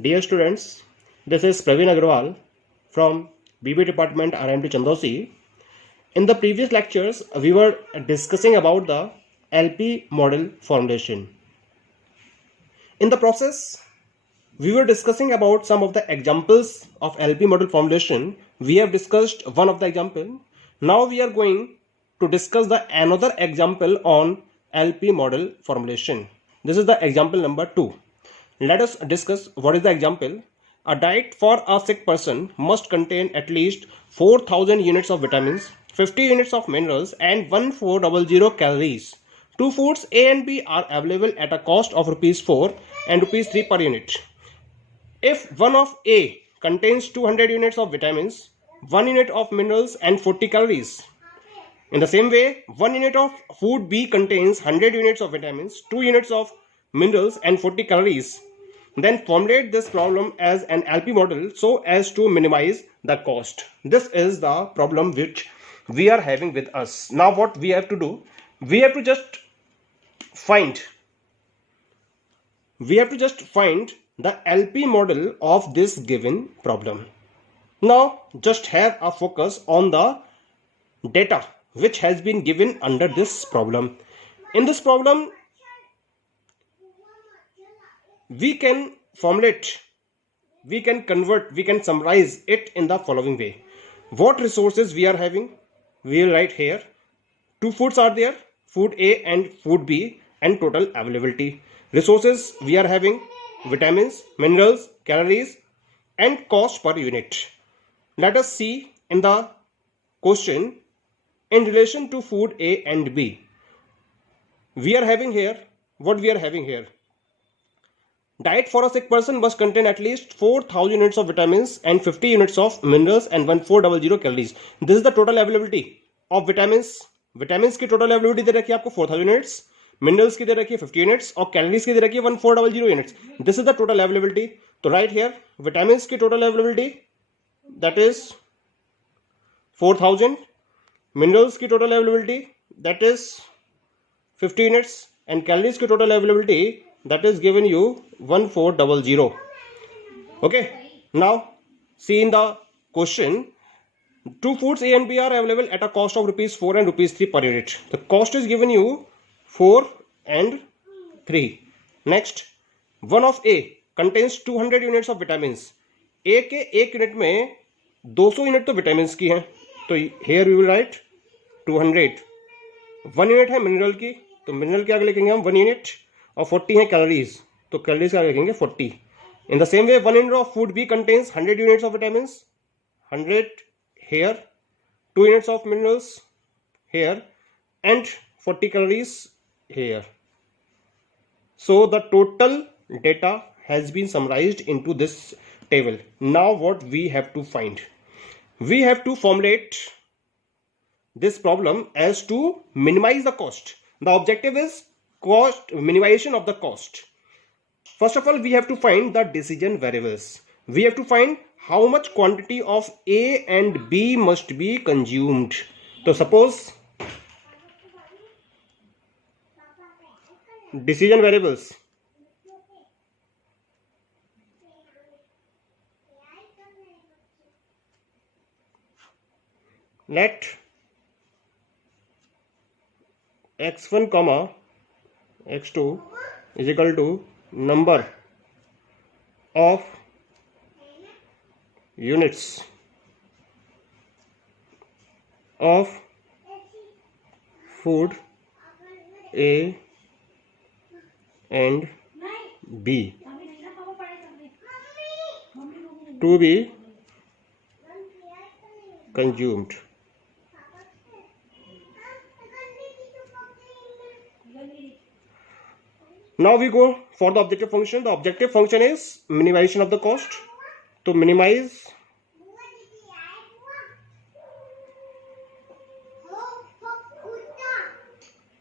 Dear students, this is Praveen Agarwal from BB Department RMT Chandosi. In the previous lectures, we were discussing about the LP model formulation. In the process, we were discussing about some of the examples of LP model formulation. We have discussed one of the example. Now we are going to discuss the another example on LP model formulation. This is the example number 2. Let us discuss what is the example. A diet for a sick person must contain at least 4000 units of vitamins, 50 units of minerals and 1400 calories. Two foods A and B are available at a cost of rupees 4 and rupees 3 per unit. If one of A contains 200 units of vitamins, 1 unit of minerals and 40 calories. In the same way, 1 unit of food B contains 100 units of vitamins, 2 units of minerals and 40 calories. Then formulate this problem as an LP model so as to minimize the cost. This is the problem which we are having with us. Now what we have to do? We have to just find the LP model of this given problem. Now just have a focus on the data which has been given under this problem. In this problem, we can formulate, we can convert, we can summarize it in the following way. What resources we are having? We will write here. Two foods are there, food A and food B, and total availability. Resources we are having vitamins, minerals, calories, and cost per unit. Let us see in the question in relation to food A and B. We are having here, what we are having here? Diet for a sick person must contain at least 4000 units of vitamins and 50 units of minerals and 1400 calories. This is the total availability of vitamins. Vitamins की total availability दे रखी है आपको 4000 units, minerals की दे रखी है 50 units और calories की दे रखी है 1400 units. This is the total availability. तो right here vitamins की total availability that is 4000, minerals की total availability that is 50 units and calories की total availability that is given you 1400. Okay, now see in the question, two foods A and B are available at a cost of rupees 4 and rupees 3 per unit. The cost is given you 4 and 3. Next, one of A contains 200 units of vitamins. A के एक unit में 200 unit तो vitamins की हैं, तो here we will write 200. 1 unit है mineral की, तो मिनरल के आगे लिखेंगे हम 1 यूनिट और 40 है कैलोरीज, तो कैलोरीज का लिखेंगे 40. In the same way 1 unit of food be contains 100 units of vitamins, 100 here, 2 units of minerals here and 40 calories here. So the total data has been summarized into this table. Now what we have to find? We have to formulate this problem as to minimize the cost. The objective is cost minimization of the cost. First of all, we have to find the decision variables. We have to find how much quantity of A and B must be consumed. So suppose decision variables. Let x1 comma x2 is equal to number of units of food A and B to be consumed. Now we go for the objective function. The objective function is minimization of the cost. To minimize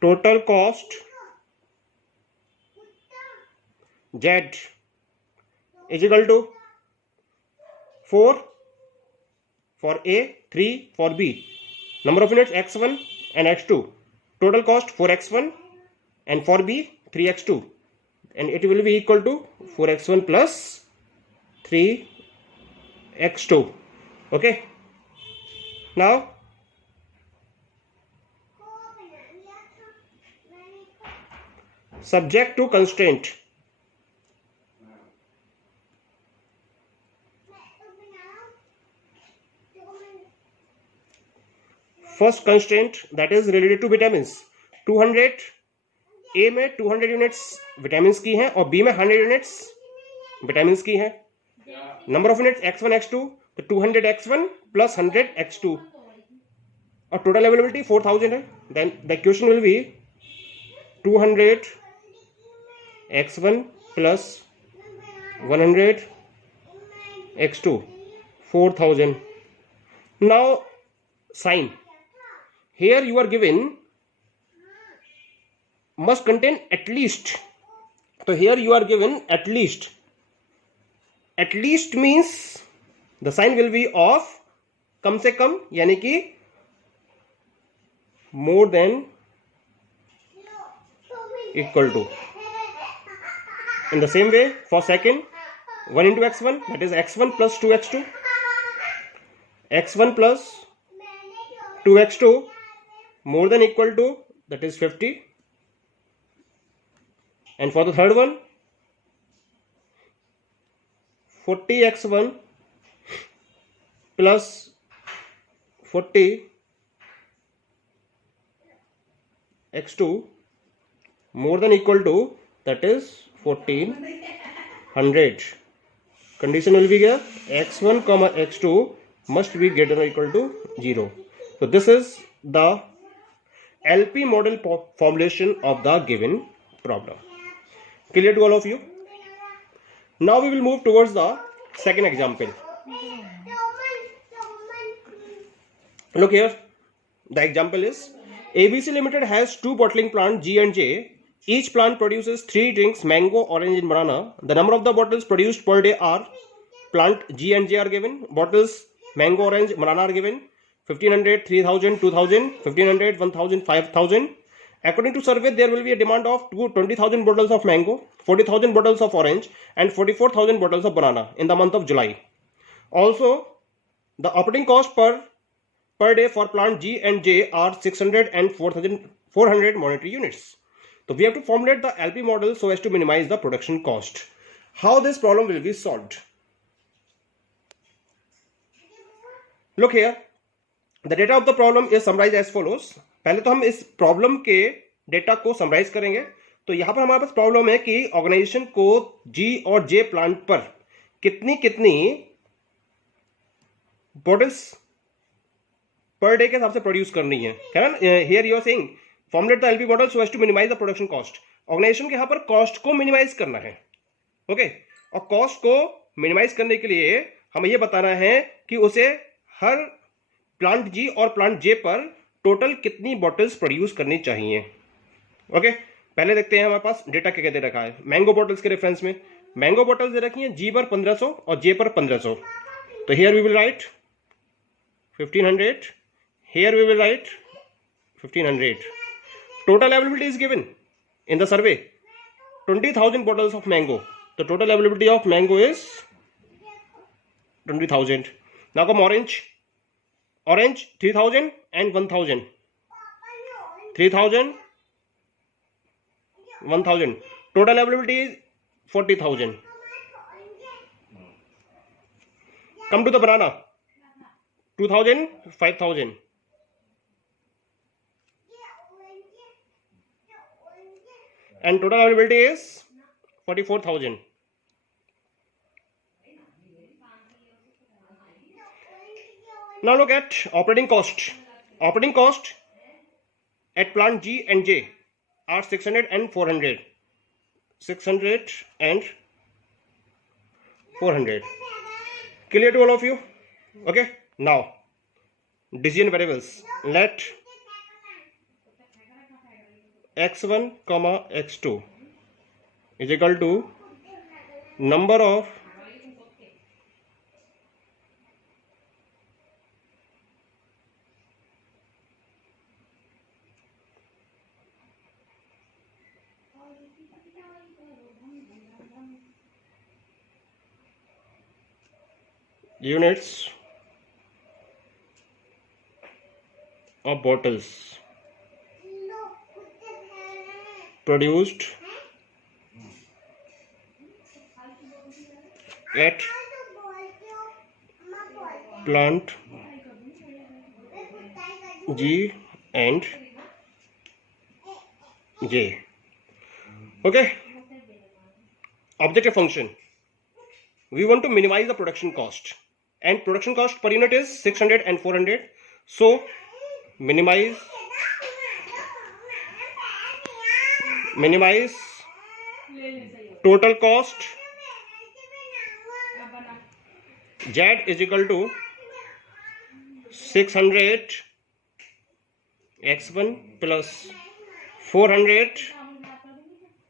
total cost Z is equal to 4 for A, 3 for B. Number of units x1 and x2. Total cost 4x1 and for B 3x2. and it will be equal to 4x1 plus 3x2. Okay, now subject to constraint. First constraint, that is related to vitamins. 200 ए में 200 units vitamin की हैं और B में 100 units vitamin की हैं. Number of units x1 x2, तो 200 x1 plus 100 x2 और total availability 4000 है. Then the equation will be 200 x1 plus 100 x2 4000. now sign here you are given must contain at least. So here you are given at least. At least means the sign will be of कम से कम, यानी कि more than equal to. In the same way for second, 1 into x1, that is x1 plus 2x2, x1 plus 2x2 more than equal to, that is 50. And for the third one, 40x1 plus 40x2 more than equal to, that is 1400. Condition will be here x1 comma x2 must be greater than or equal to 0. So this is the LP model formulation of the given problem. Clear to all of you? Now we will move towards the second example. Look here. The example is ABC Limited has 2 bottling plants G and J. Each plant produces 3 drinks, mango, orange and banana. The number of the bottles produced per day are, plant G and J are given, bottles mango, orange, banana are given, 1500, 3000, 2000, 1500, 1000, 5000. According to survey, there will be a demand of 20,000 bottles of mango, 40,000 bottles of orange and 44,000 bottles of banana in the month of July. Also, the operating cost per day for plant G and J are 600 and 4,400 monetary units. So we have to formulate the LP model so as to minimize the production cost. How this problem will be solved? Look here. The data of the problem is summarized as follows. पहले तो हम इस problem के data को summarise करेंगे. तो यहां पर हमारे पास प्रॉब्लम है कि ऑर्गेनाइजेशन को जी और जे प्लांट पर कितनी कितनी बॉटल्स पर डे के हिसाब से प्रोड्यूस करनी है. Here you are saying formulate the LP model so as to minimise the production cost. Organisation के यहां पर कॉस्ट को मिनिमाइज करना है. ओके, और कॉस्ट को मिनिमाइज करने के लिए हमें यह बताना है कि उसे हर प्लांट जी और प्लांट जे पर टोटल कितनी बॉटल्स प्रोड्यूस करनी चाहिए. ओके, पहले देखते हैं हमारे पास डेटा क्या दे रखा है. मैंगो बॉटल्स के रेफरेंस में मैंगो बॉटल्स दे रखी हैं जी पर 1500 और जे पर 1500. तो here we will write 1500, here we will write 1500. Total availability is given in the survey 20,000 bottles of mango. The total availability of mango is 20,000. Now come orange. Orange 3,000 and 1,000. 3,000, 1,000. Total availability is 40,000. Come to the banana. 2,000, 5,000. And total availability is 44,000. Now look at operating cost. Operating cost at plant G and J are 600 and 400. 600 and 400. Clear to all of you? Okay. Now decision variables. Let x1 comma x2 is equal to number of units of bottles produced at plant G and J. Okay. Objective function. We want to minimize the production cost, and production cost per unit is 600 and 400. So minimize total cost Z is equal to 600 x1 plus 400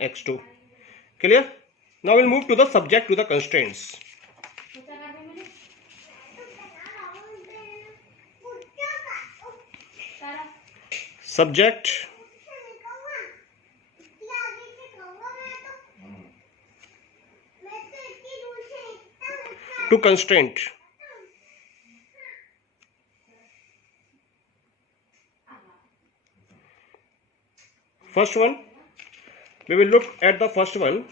x2. Clear? Now we'll move to the subject to the constraints. Subject to constraint. First one, we will look at the first one.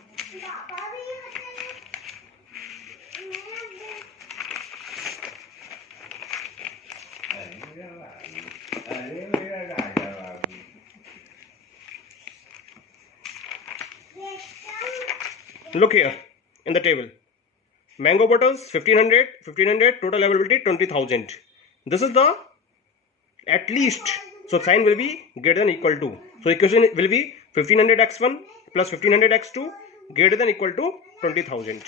Look here in the table. Mango bottles 1500, total availability 20,000. This is the at least. So sign will be greater than equal to. So equation will be 1500 x1 plus 1500 x2 greater than equal to 20,000.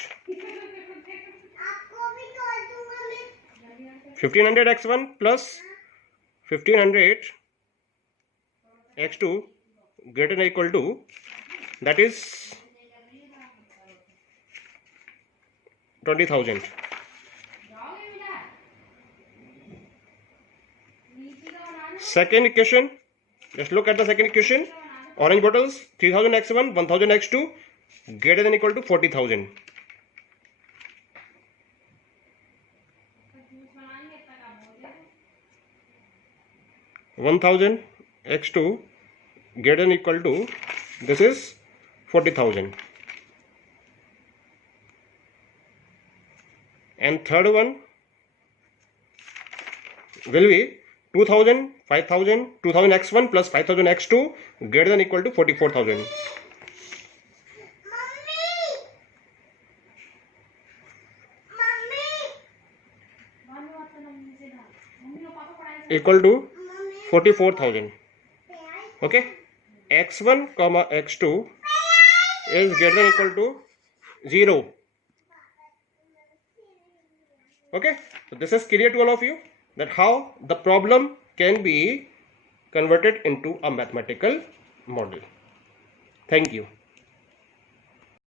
1500 x1 plus 1500 x2 greater than equal to, that is 20,000. Second equation, let's look at the second equation. Orange bottles 3000 x1, 1000 x2 greater than equal to 40,000. $1,000 x2 greater than equal to, this is 40,000. And third one will be 2000, 5000, 2000 x1 plus 5000 x2 greater than equal to 44,000. Equal to 44,000. Okay, x1 comma x2 is greater than equal to 0. Okay, so this is clear to all of you that how the problem can be converted into a mathematical model. Thank you.